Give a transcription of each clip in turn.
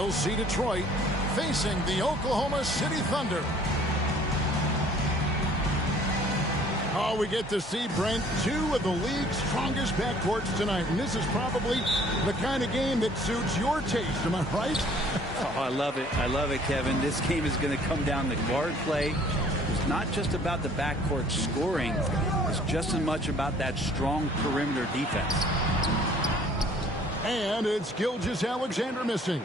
We'll see Detroit facing the Oklahoma City Thunder. Oh, we get to see, Brent, two of the league's strongest backcourts tonight. And this is probably the kind of game that suits your taste. Am I right? Oh, I love it. I love it, Kevin. This game is going to come down to guard play. It's not just about the backcourt scoring. It's just as much about that strong perimeter defense. And it's Gilgeous-Alexander missing.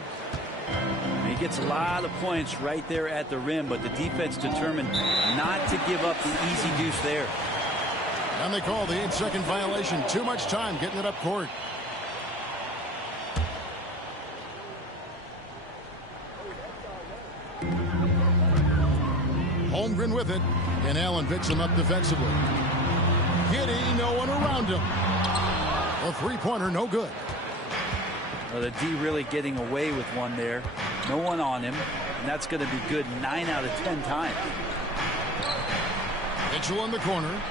He gets a lot of points right there at the rim, but the defense determined not to give up the easy deuce there. And they call the 8-second violation. Too much time getting it up court. Holmgren with it, and Allen picks him up defensively. Giddey, no one around him. A three-pointer, no good. Well, the D really getting away with one there. No one on him, and that's going to be good 9 out of 10 times. Mitchell in the corner.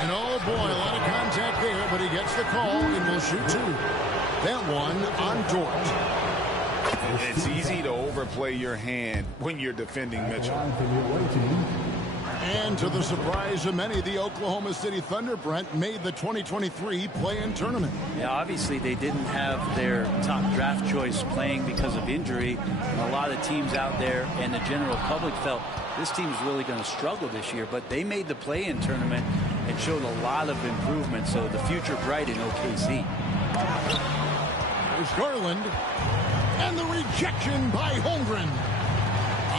And oh boy, a lot of contact there, but he gets the call and will shoot two. That one on Dort. It's easy to overplay your hand when you're defending Mitchell. And to the surprise of many, the Oklahoma City Thunder, Brent, made the 2023 play-in tournament. Yeah, obviously they didn't have their top draft choice playing because of injury. And a lot of teams out there and the general public felt this team's really going to struggle this year, but they made the play-in tournament and showed a lot of improvement, so the future bright in OKC. There's Garland, and the rejection by Holmgren.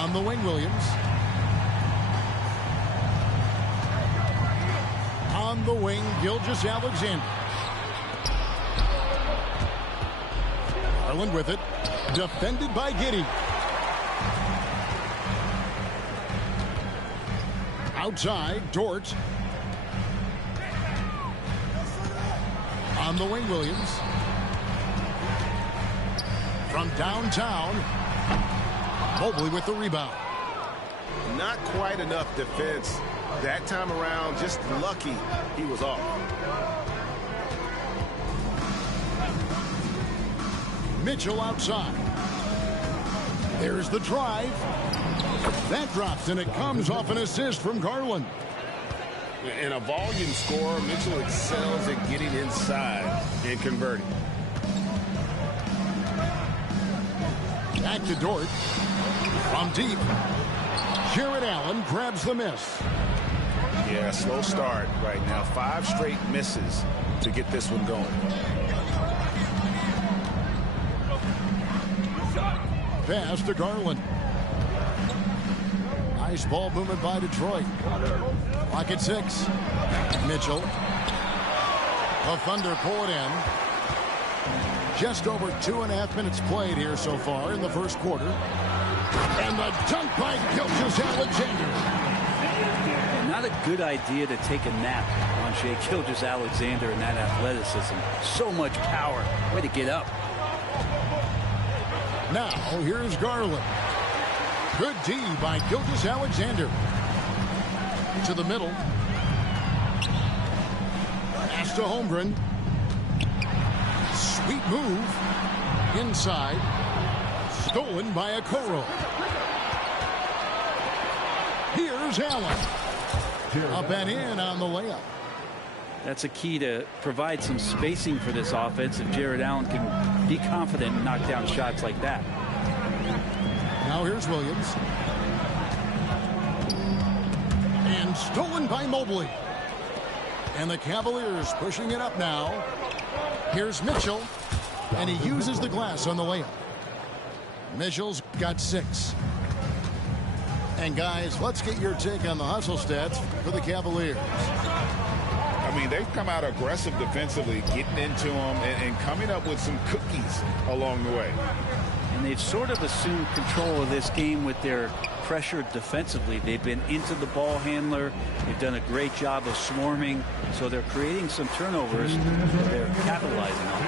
On the wing, Williams. On the wing, Gilgeous-Alexander. Garland with it. Defended by Giddey. Outside, Dort. On the wing, Williams. From downtown, Mobley with the rebound. Not quite enough defense that time around. Just lucky he was off. Mitchell outside. There's the drive. That drops, and it comes off an assist from Garland. In a volume scorer, Mitchell excels at getting inside and converting. Back to Dort. From deep. Jarrett Allen grabs the miss. Yeah, slow start right now. 5 straight misses to get this one going. Pass to Garland. Nice ball movement by Detroit. Clock at 6. Mitchell. The Thunder pull it in. Just over 2.5 minutes played here so far in the first quarter. And the dunk by Gilgeous-Alexander. Not a good idea to take a nap on Shai Gilgeous-Alexander and that athleticism. So much power. Way to get up. Now, here's Garland. Good D by Gilgeous-Alexander. To the middle. Pass to Holmgren. Sweet move. Inside. Stolen by Okoro. Here's Allen. Up and in on the layup. That's a key to provide some spacing for this offense if Jarrett Allen can be confident and knock down shots like that. Now here's Williams. And stolen by Mobley. And the Cavaliers pushing it up now. Here's Mitchell. And he uses the glass on the layup. Mitchell's got 6. And guys, let's get your take on the hustle stats for the Cavaliers. I mean, they've come out aggressive defensively, getting into them and coming up with some cookies along the way. And they've sort of assumed control of this game with their pressure defensively. They've been into the ball handler. They've done a great job of swarming. So they're creating some turnovers that they're capitalizing on.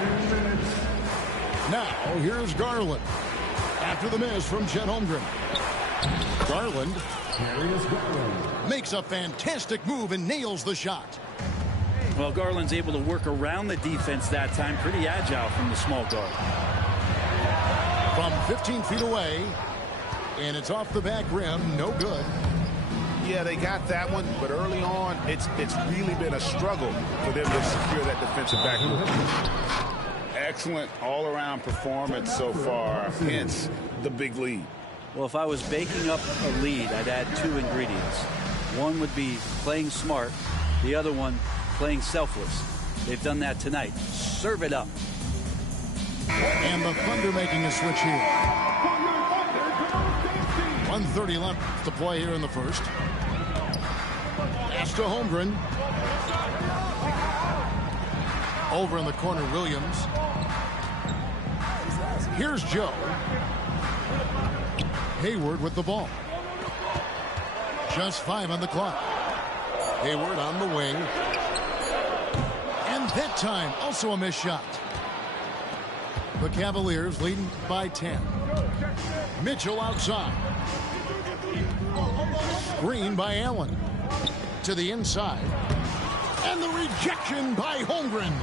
Now, here's Garland. After the miss from Chet Holmgren. Garland makes a fantastic move and nails the shot. Well, Garland's able to work around the defense that time. Pretty agile from the small guard. From 15 feet away, and it's off the back rim. No good. Yeah, they got that one, but early on, it's really been a struggle for them to secure that defensive backboard. Excellent all-around performance so far, hence the big lead. Well, if I was baking up a lead, I'd add 2 ingredients. One would be playing smart. The other one, playing selfless. They've done that tonight. Serve it up. And the Thunder making a switch here. 1:30 left to play here in the first. Pass to Holmgren. Over in the corner, Williams. Here's Joe. Hayward with the ball. Just 5 on the clock. Hayward on the wing. And that time, also a missed shot. The Cavaliers leading by 10. Mitchell outside. Screen by Allen. To the inside. And the rejection by Holmgren.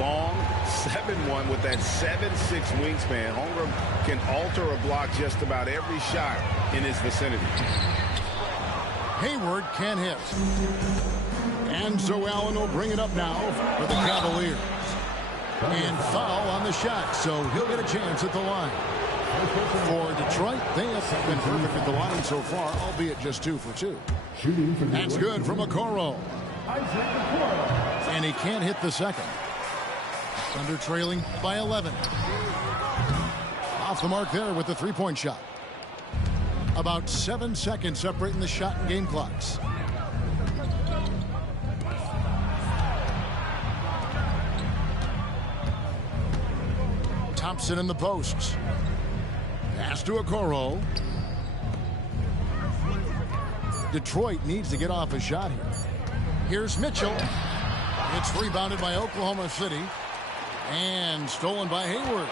Long 7-1 with that 7'6" wingspan. Holmgren can alter a block just about every shot in his vicinity. Hayward can't hit. And so Allen will bring it up now for the Cavaliers. And foul on the shot, so he'll get a chance at the line. For Detroit, they have been perfect at the line so far, albeit just 2 for 2. That's good from Okoro. And he can't hit the second. Thunder trailing by 11. Off the mark there with the three-point shot. About 7 seconds separating the shot and game clocks. Thompson in the posts. Pass to Okoro. Detroit needs to get off a shot here. Here's Mitchell. It's rebounded by Oklahoma City. And stolen by Hayward.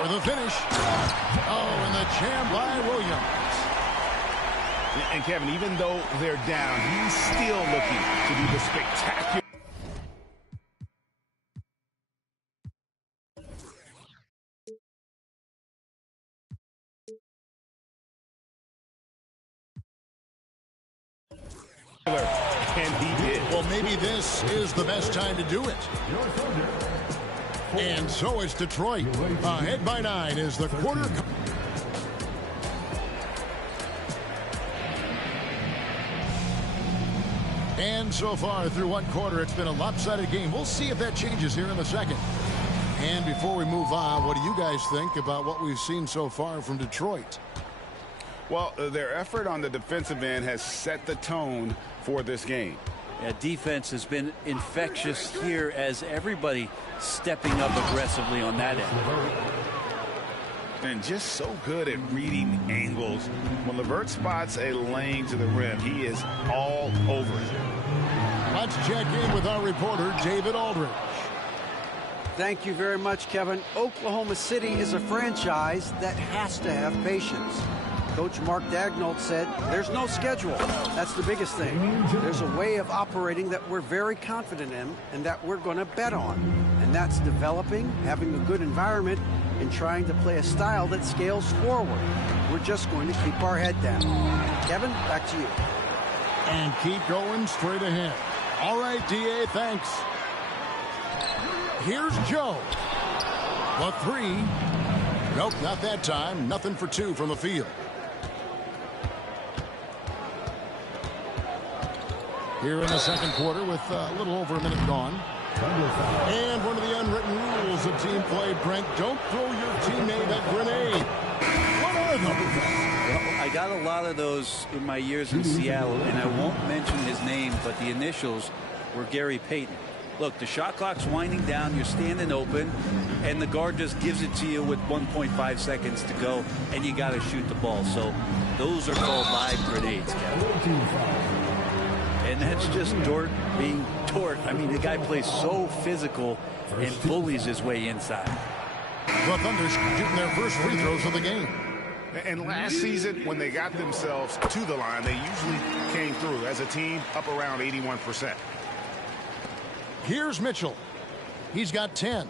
For the finish. Oh, and the jam by Williams. And Kevin, even though they're down, he's still looking to do the spectacular. And he did. Well, maybe this is the best time to do it. And so it's Detroit. Ahead by 9 is the quarter. And so far through one quarter, it's been a lopsided game. We'll see if that changes here in the second. And before we move on, what do you guys think about what we've seen so far from Detroit? Well, their effort on the defensive end has set the tone for this game. Yeah, defense has been infectious here as everybody stepping up aggressively on that end. And just so good at reading angles. When LeVert spots a lane to the rim, he is all over it. Let's check in with our reporter, David Aldridge. Thank you very much, Kevin. Oklahoma City is a franchise that has to have patience. Coach Mark Daigneault said there's no schedule. That's the biggest thing. There's a way of operating that we're very confident in and that we're going to bet on. And that's developing, having a good environment, and trying to play a style that scales forward. We're just going to keep our head down. Kevin, back to you. And keep going straight ahead. All right, D.A., thanks. Here's Joe. The 3. Nope, not that time. Nothing for 2 from the field. Here in the second quarter with a little over a minute gone. And one of the unwritten rules of team play, Brent, don't throw your teammate a grenade. What are those? Well, I got a lot of those in my years in Seattle, and I won't mention his name, but the initials were Gary Payton. Look, the shot clock's winding down, you're standing open, and the guard just gives it to you with 1.5 seconds to go, and you got to shoot the ball. So those are called live grenades, Kevin. And that's just Dort being Dort. I mean, the guy plays so physical and bullies his way inside. The Thunder shooting their first free throws of the game. And last season, when they got themselves to the line, they usually came through as a team up around 81%. Here's Mitchell. He's got 10.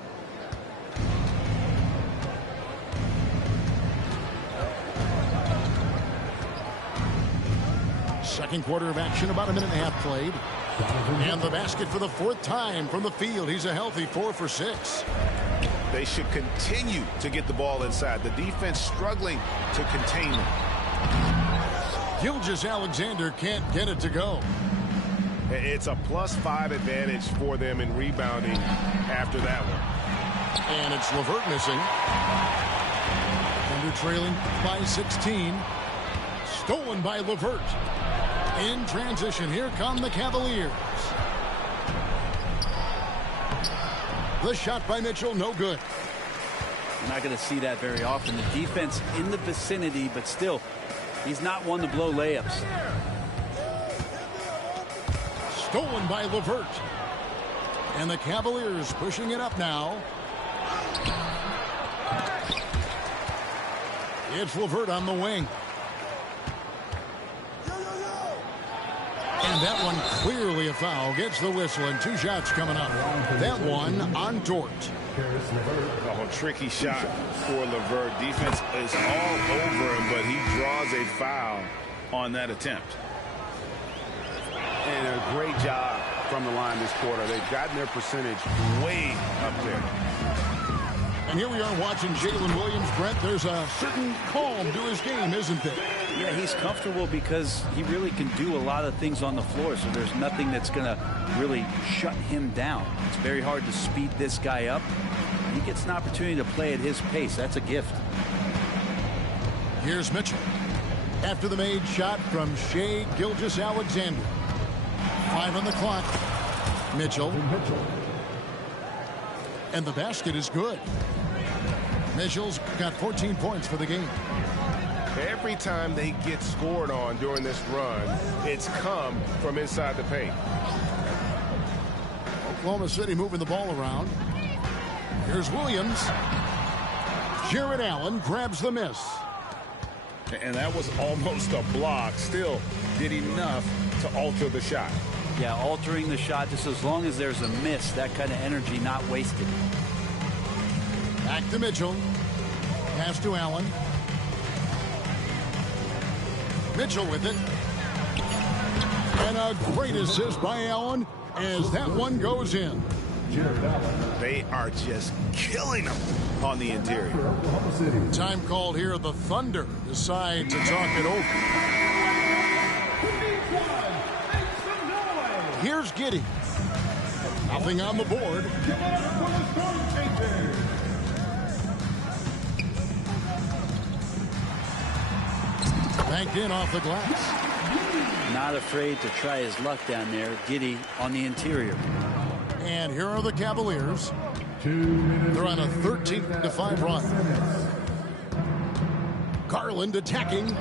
Second quarter of action, about a minute and a half played. And the basket for the 4th time from the field. He's a healthy 4 for 6. They should continue to get the ball inside. The defense struggling to contain them. Gilgeous-Alexander can't get it to go. It's a +5 advantage for them in rebounding after that one. And it's LeVert missing. Thunder trailing by 16. Stolen by LeVert. In transition, here come the Cavaliers. The shot by Mitchell, no good. You're not going to see that very often. The defense in the vicinity, but still, he's not one to blow layups. Stolen by LeVert. And the Cavaliers pushing it up now. It's LeVert on the wing. And that one clearly a foul. Gets the whistle and 2 shots coming up. That one on Dort. Oh, tricky shot for LeVert. Defense is all over him, but he draws a foul on that attempt. And a great job from the line this quarter. They've gotten their percentage way up there. And here we are watching Jalen Williams. Brett, there's a certain calm to his game, isn't there? Yeah, he's comfortable because he really can do a lot of things on the floor, so there's nothing that's going to really shut him down. It's very hard to speed this guy up. He gets an opportunity to play at his pace. That's a gift. Here's Mitchell. After the made shot from Shai Gilgeous-Alexander. 5 on the clock. Mitchell. And the basket is good. Mitchell's got 14 points for the game. Every time they get scored on during this run, it's come from inside the paint. Oklahoma City moving the ball around. Here's Williams. Jarrett Allen grabs the miss. And that was almost a block. Still did enough to alter the shot. Yeah, altering the shot just as long as there's a miss, that kind of energy not wasted. Back to Mitchell. Pass to Allen. Mitchell with it. And a great assist by Allen as that one goes in. They are just killing them on the interior. Time called here. The Thunder decide to talk it over. Here's Giddey. Nothing on the board. Banked in off the glass. Not afraid to try his luck down there. Giddey on the interior. And here are the Cavaliers. They're on a 13-5 run. Garland attacking.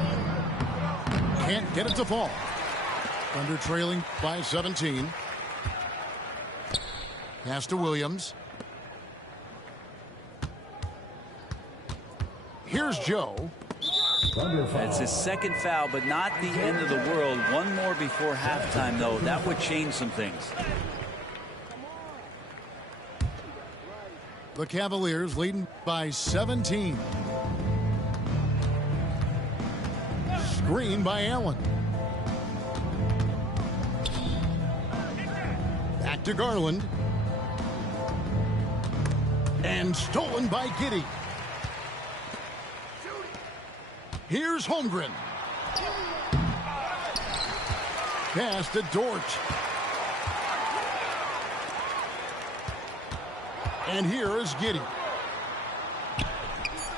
Can't get it to fall. Thunder trailing by 17. Pass to Williams. Here's Joe. It's his second foul, but not the end of the world. One more before halftime, though. That would change some things. The Cavaliers leading by 17. Screen by Allen. Back to Garland. And stolen by Giddey. Here's Holmgren. Pass to Dort. And here is Giddey.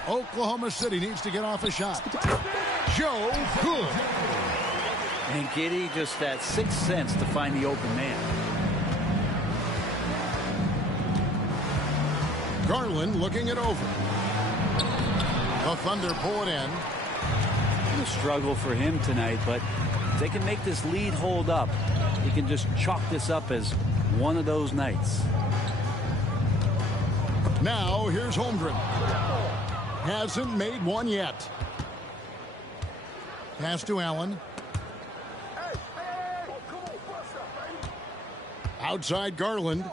Oklahoma City needs to get off a shot. Joe, good. And Giddey just that sixth sense to find the open man. Garland looking it over. The Thunder pull it in. A struggle for him tonight, but if they can make this lead hold up, he can just chalk this up as one of those nights. Now here's Holmgren. Hasn't made one yet. Pass to Allen. Outside Garland.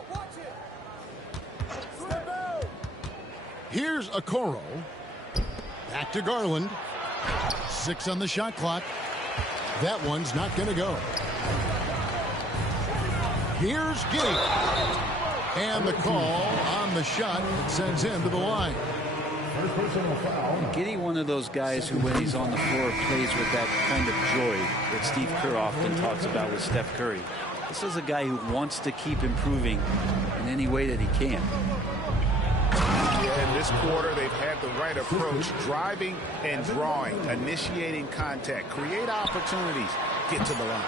Here's Okoro. Back to Garland. 6 on the shot clock. That one's not going to go. Here's Giddey. And the call on the shot that sends him to the line. Giddey, one of those guys who, when he's on the floor, plays with that kind of joy that Steve Kerr often talks about with Steph Curry. This is a guy who wants to keep improving in any way that he can. Yeah, in this quarter, they've had the right approach, driving and drawing, initiating contact, create opportunities, get to the line.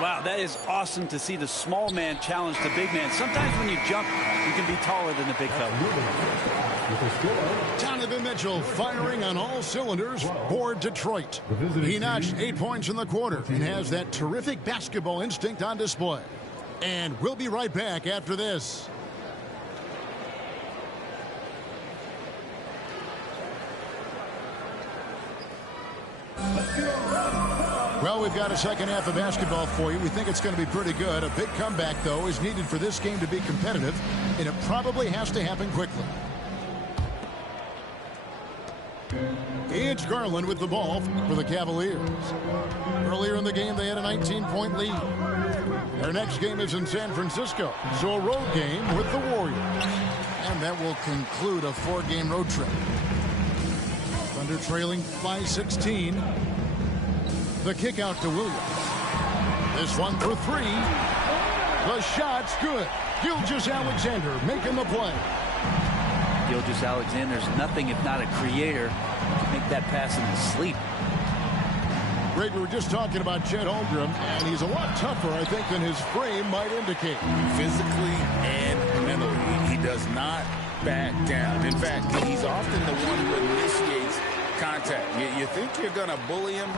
Wow, that is awesome to see the small man challenge the big man. Sometimes when you jump, you can be taller than the big fella. Donovan Mitchell firing on all cylinders for Detroit. He notched 8 points in the quarter and has that terrific basketball instinct on display. And we'll be right back after this. Well, we've got a second half of basketball for you. We think it's going to be pretty good. A big comeback, though, is needed for this game to be competitive, and it probably has to happen quickly. It's Garland with the ball for the Cavaliers. Earlier in the game, they had a 19-point lead. Their next game is in San Francisco, so a road game with the Warriors. And that will conclude a 4-game road trip. Thunder trailing by 16. The kick out to Williams. This one for 3. The shot's good. Gilgeous-Alexander making the play. Gilgeous-Alexander's nothing if not a creator. Make that pass in his sleep. Greg, we were just talking about Chet Holmgren, and he's a lot tougher, I think, than his frame might indicate. Physically and mentally, he does not back down. In fact, he's often the one who initiates contact. You think you're going to bully him?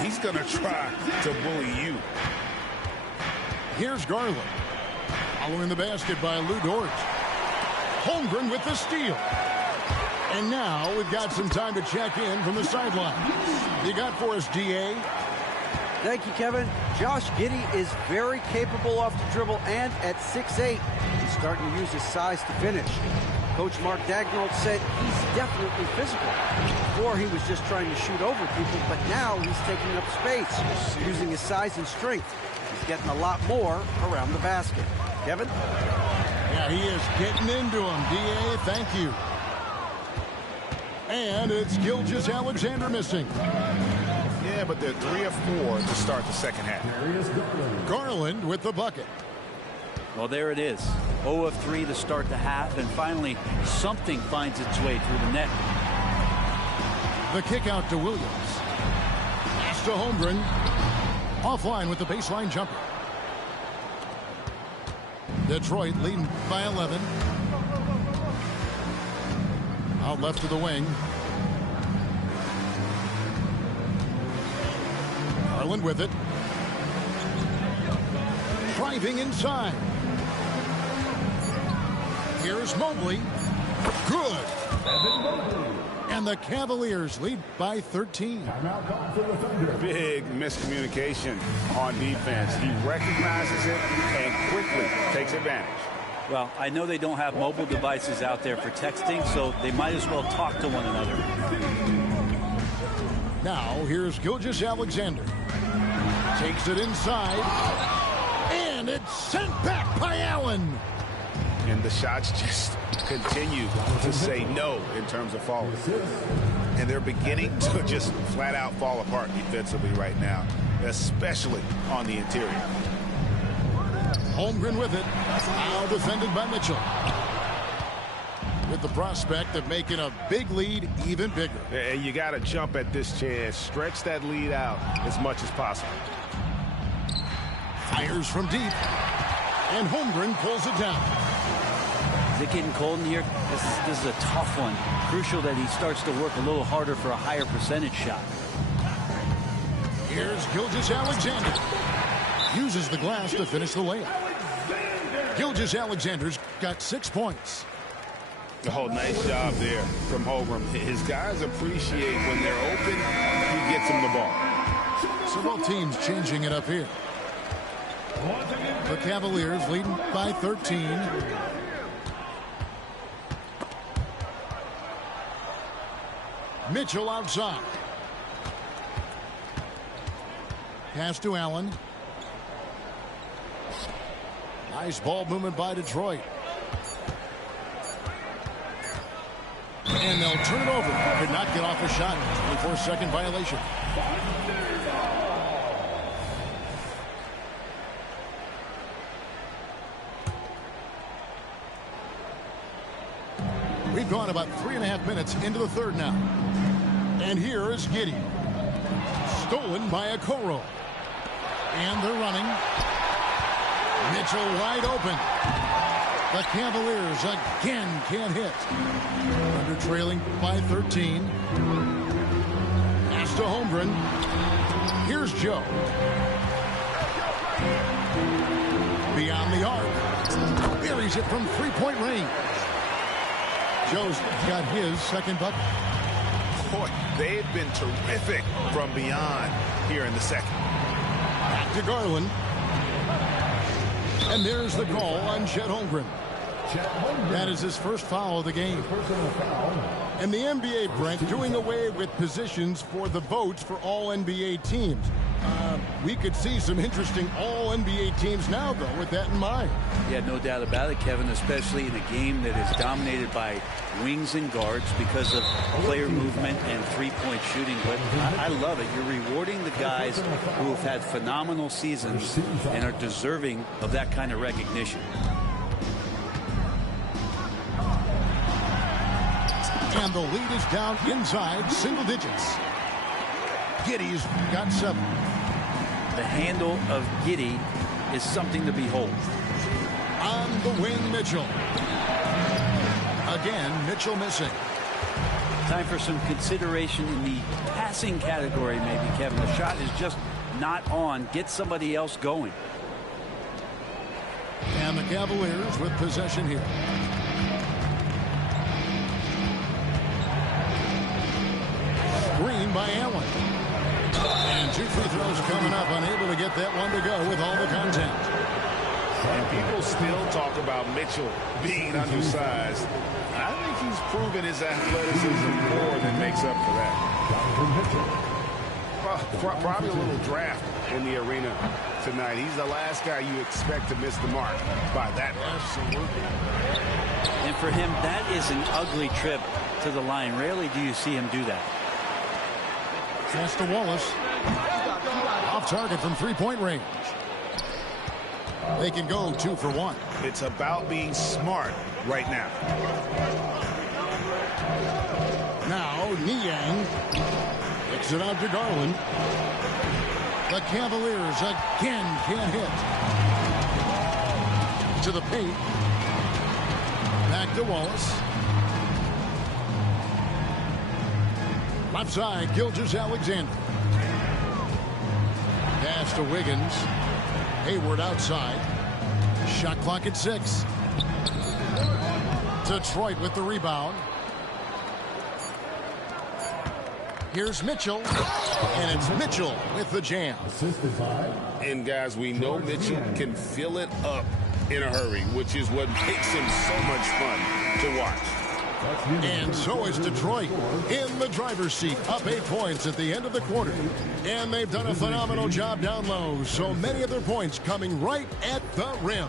He's going to try to bully you. Here's Garland. Following the basket by Lou Dort. Holmgren with the steal. And now we've got some time to check in from the sideline. You got for us, D.A.? Thank you, Kevin. Josh Giddey is very capable off the dribble, and at 6'8", he's starting to use his size to finish. Coach Mark Daigneault said he's definitely physical. Before, he was just trying to shoot over people, but now he's taking up space, using his size and strength. He's getting a lot more around the basket. Kevin? Yeah, he is getting into him. D.A., thank you. And it's Gilgeous-Alexander missing. Yeah, but they're 3 of 4 to start the second half. Garland with the bucket. Well, there it is. 0 of 3 to start the half, and finally something finds its way through the net. The kick out to Williams. Pass to Holmgren. Offline with the baseline jumper. Detroit leading by 11. Out left to the wing. Garland with it. Driving inside. Here's Mobley. Good. And the Cavaliers lead by 13. Big miscommunication on defense. He recognizes it and quickly takes advantage. Well, I know they don't have mobile devices out there for texting, so they might as well talk to one another. Now, here's Gilgeous-Alexander. Takes it inside. And it's sent back by Allen. And the shots just continue to say no in terms of falling. And they're beginning to just flat out fall apart defensively right now, especially on the interior. Holmgren with it. Now defended by Mitchell. With the prospect of making a big lead even bigger. And you got to jump at this chance. Stretch that lead out as much as possible. Fires from deep. And Holmgren pulls it down. Is it getting cold in here? This is a tough one. Crucial that he starts to work a little harder for a higher percentage shot. Here's Gilgeous-Alexander. Uses the glass to finish the layup. Gilgeous-Alexander's got 6 points. Oh, nice job there from Holmgren. His guys appreciate when they're open, he gets them the ball. So both teams changing it up here. The Cavaliers leading by 13. Mitchell outside. Pass to Allen. Nice ball movement by Detroit. And they'll turn it over. Could not get off a shot. 24-second violation. We've gone about 3.5 minutes into the third now. And here is Giddey. Stolen by Okoro. And they're running. Mitchell wide open. The Cavaliers again can't hit. Under trailing by 13. Pass to Holmgren. Here's Joe. Beyond the arc. Buries it from three-point range. Joe's got his second bucket. Boy, they've been terrific from beyond here in the second. Back to Garland. And there's the call on Chet Holmgren. That is his first foul of the game. And the NBA, Brent, doing away with positions for the votes for all NBA teams. We could see some interesting all NBA teams now, though, with that in mind. Yeah, no doubt about it, Kevin, especially in a game that is dominated by wings and guards because of player movement and three-point shooting. But I love it. You're rewarding the guys who have had phenomenal seasons and are deserving of that kind of recognition. And the lead is down inside single digits. Giddey's got 7. The handle of Giddey is something to behold. On the wing, Mitchell. Again, Mitchell missing. Time for some consideration in the passing category, maybe, Kevin. The shot is just not on. Get somebody else going. And the Cavaliers with possession here. Screen by Allen. And 2 free throws coming up. Unable to get that one to go with all the contact. And people still talk about Mitchell being undersized. I think he's proven his athleticism more than makes up for that. Probably a little draft in the arena tonight. He's the last guy you expect to miss the mark by that much. And for him, that is an ugly trip to the line. Rarely do you see him do that. Pass to Wallace. Off target from three-point range. They can go 2 for 1. It's about being smart right now. Now, Niang kicks it out to Garland. The Cavaliers again can't hit. To the paint. Back to Wallace. Left side, Gilgeous-Alexander. Pass to Wiggins. Hayward outside. Shot clock at 6. Detroit with the rebound. Here's Mitchell. And it's Mitchell with the jam. And guys, we know Mitchell can fill it up in a hurry, which is what makes him so much fun to watch. And so is Detroit in the driver's seat, up 8 points at the end of the quarter. And they've done a phenomenal job down low, so many of their points coming right at the rim.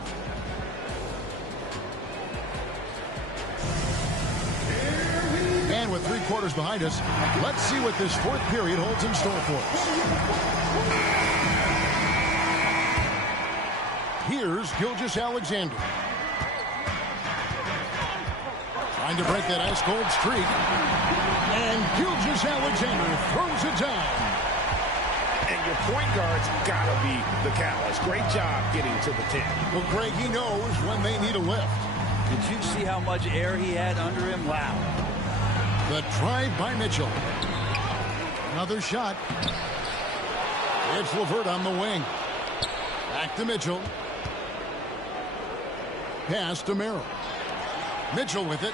And with 3 quarters behind us, let's see what this 4th period holds in store for us. Here's Gilgeous-Alexander. Trying to break that ice-cold streak. And Gilgeous-Alexander throws it down. And your point guard's got to be the catalyst. Great job getting to the 10. Well, Greg, he knows when they need a lift. Did you see how much air he had under him? Wow. The drive by Mitchell. Another shot. It's LeVert on the wing. Back to Mitchell. Pass to Merrill. Mitchell with it.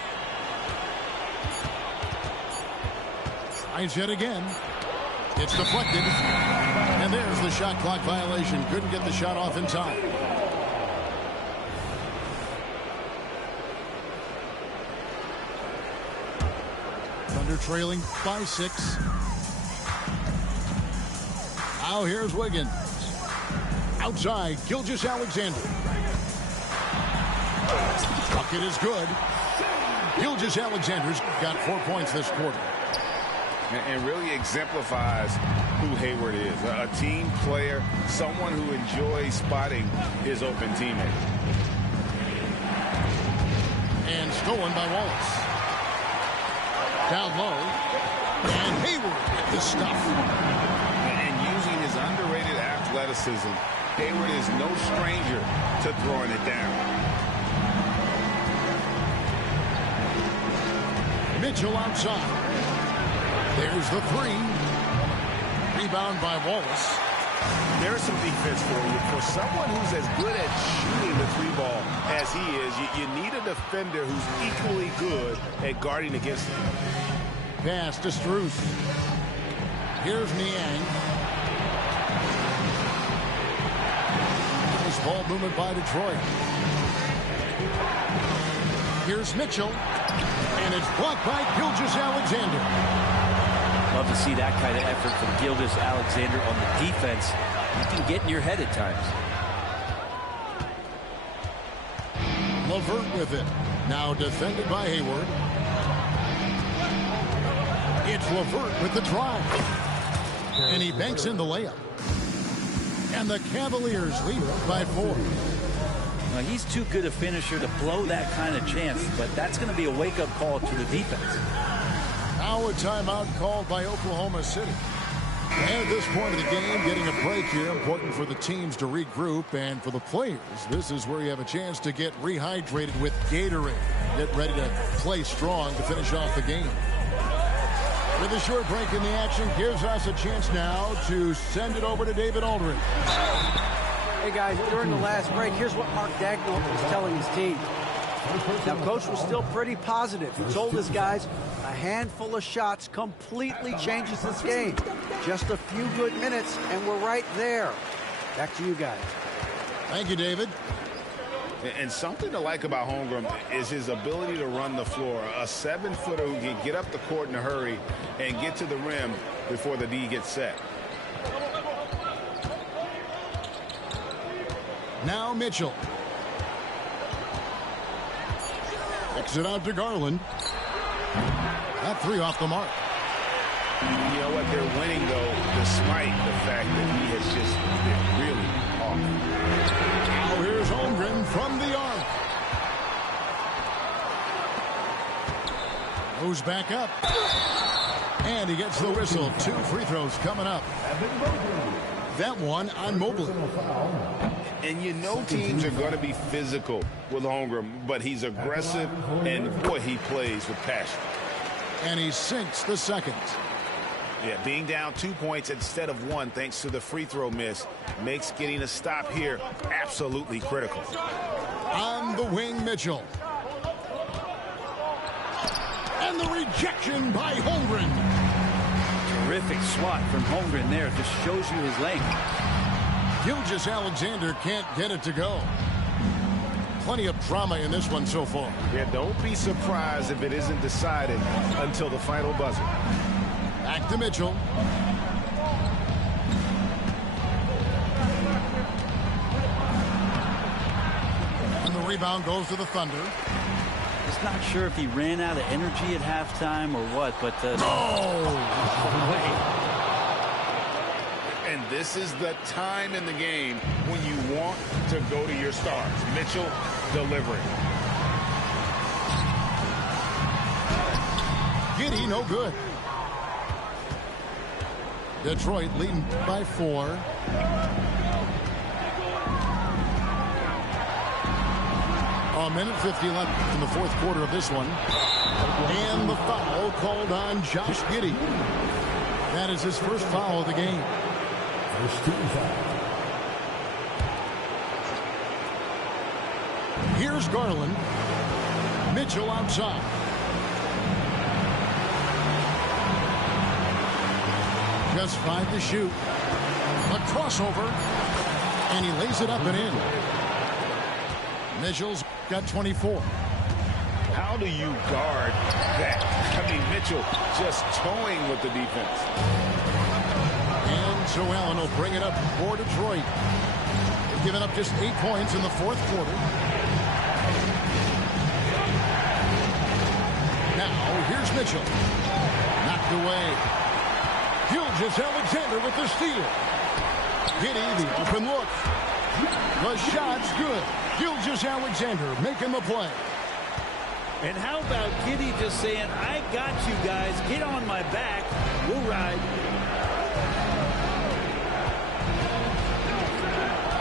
Tries yet again. It's deflected. And And there's the shot clock violation. Couldn't get the shot off in time. Thunder trailing by 6. Now here's Wiggins. Outside, Gilgeous-Alexander. Bucket is good. Gilgeous-Alexander's got 4 points this quarter. And really exemplifies who Hayward is. A team player, someone who enjoys spotting his open teammate. And stolen by Wallace. Down low. And Hayward with the stuff. And using his underrated athleticism, Hayward is no stranger to throwing it down. Mitchell outside. There's the 3. Rebound by Wallace. There's some defense for you. For someone who's as good at shooting the 3-ball as he is, you need a defender who's equally good at guarding against him. Pass to Strus. Here's Niang. Nice ball movement by Detroit. Here's Mitchell. And it's blocked by Gilgeous-Alexander. Love to see that kind of effort from Gilgeous-Alexander on the defense. You can get in your head at times. LeVert with it. Now defended by Hayward. It's LeVert with the drive. And he banks in the layup. And the Cavaliers lead by 4. Now, he's too good a finisher to blow that kind of chance, but that's going to be a wake-up call to the defense. Now a timeout called by Oklahoma City. And at this point of the game, getting a break here, important for the teams to regroup, and for the players, this is where you have a chance to get rehydrated with Gatorade. Get ready to play strong to finish off the game. With a short break in the action, gives us a chance now to send it over to David Aldridge. Hey, guys, during the last break, here's what Mark Daigneault was telling his team. Now, Coach was still pretty positive. He told his guys a handful of shots completely changes this game. Just a few good minutes, and we're right there. Back to you guys. Thank you, David. And something to like about Holmgren is his ability to run the floor. A 7-footer who can get up the court in a hurry and get to the rim before the D gets set. Now Mitchell. Kicks it out to Garland. That 3 off the mark. You know what? They're winning, though, despite the fact that he has just been really off. Now here's Holmgren from the arc. Moves back up. And he gets the whistle. 2 free throws coming up. That one on Mobley. And you know teams are going to be physical with Holmgren, but he's aggressive, and boy, he plays with passion. And he sinks the second. Yeah, being down 2 points instead of 1 thanks to the free throw miss makes getting a stop here absolutely critical. On the wing, Mitchell. And the rejection by Holmgren. Terrific swat from Holmgren there. Just shows you his length. Gilgeous-Alexander can't get it to go. Plenty of drama in this one so far. Yeah, don't be surprised if it isn't decided until the final buzzer. Back to Mitchell. And the rebound goes to the Thunder. Just not sure if he ran out of energy at halftime or what, but And this is the time in the game when you want to go to your stars. Mitchell delivering. Giddey, no good. Detroit leading by 4. A minute 50 left in the fourth quarter of this one. And the foul called on Josh Giddey. That is his first foul of the game. First team foul. Here's Garland. Mitchell outside. Just 5 to shoot. A crossover. And he lays it up and in. Mitchell's got 24. How do you guard that? I mean, Mitchell just towing with the defense. And Joe Allen will bring it up for Detroit. They've given up just 8 points in the fourth quarter. Now, here's Mitchell. Knocked away. Gilgeous-Alexander with the steal. Giddey, the open look. The shot's good. Gilgeous-Alexander making the play. And how about Giddey just saying, I got you guys. Get on my back. We'll ride.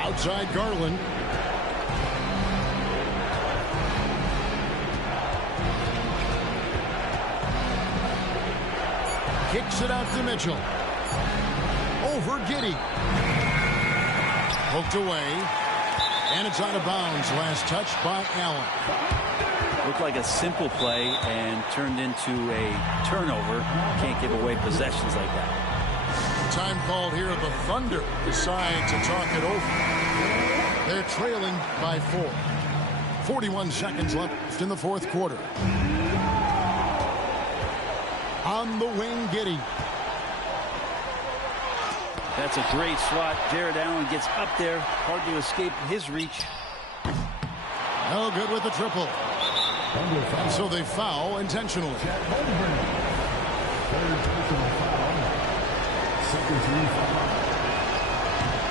Outside Garland. Kicks it out to Mitchell. Over Giddey. Poked away. And it's out of bounds. Last touch by Allen. Looked like a simple play and turned into a turnover. Can't give away possessions like that. Time called here. The Thunder decide to talk it over. They're trailing by 4. 41 seconds left in the fourth quarter. On the wing, Giddey. That's a great swat. Jared Allen gets up there. Hard to escape his reach. No good with the triple. And so they foul intentionally.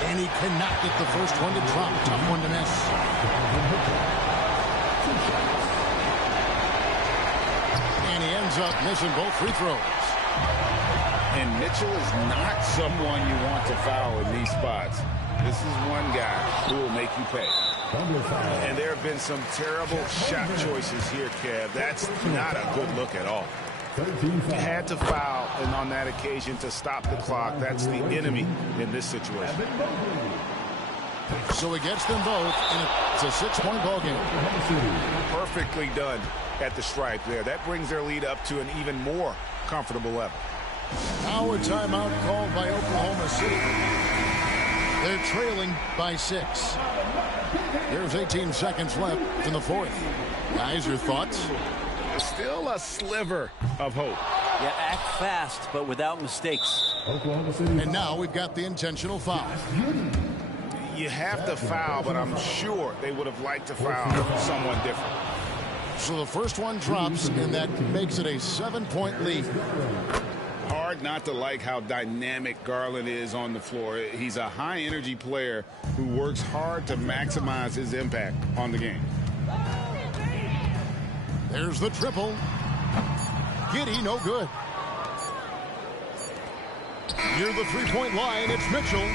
And he cannot get the first one to drop. Tough one to miss. And he ends up missing both free throws. And Mitchell is not someone you want to foul in these spots. This is one guy who will make you pay. And there have been some terrible shot choices here, Kev. That's not a good look at all. You had to foul, and on that occasion to stop the clock. That's the enemy in this situation. So he gets them both, and it's a 6-point ball game. Perfectly done at the stripe there. That brings their lead up to an even more comfortable level. Now a timeout called by Oklahoma City. They're trailing by 6. There's 18 seconds left in the fourth. Guys, your thoughts? Still a sliver of hope. Yeah, act fast, but without mistakes. And now we've got the intentional foul. You have to foul, but I'm sure they would have liked to foul someone different. So the first one drops, and that makes it a 7-point lead. Hard not to like how dynamic Garland is on the floor. He's a high-energy player who works hard to maximize his impact on the game. There's the triple. Giddey, no good. Near the three-point line, it's Mitchell.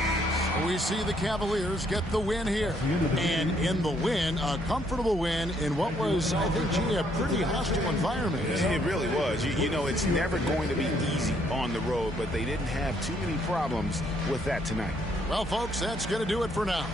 We see the Cavaliers get the win here. And in the win, a comfortable win in what was, I think, a pretty hostile environment. It really was. You know, it's never going to be easy on the road, but they didn't have too many problems with that tonight. Well, folks, that's going to do it for now.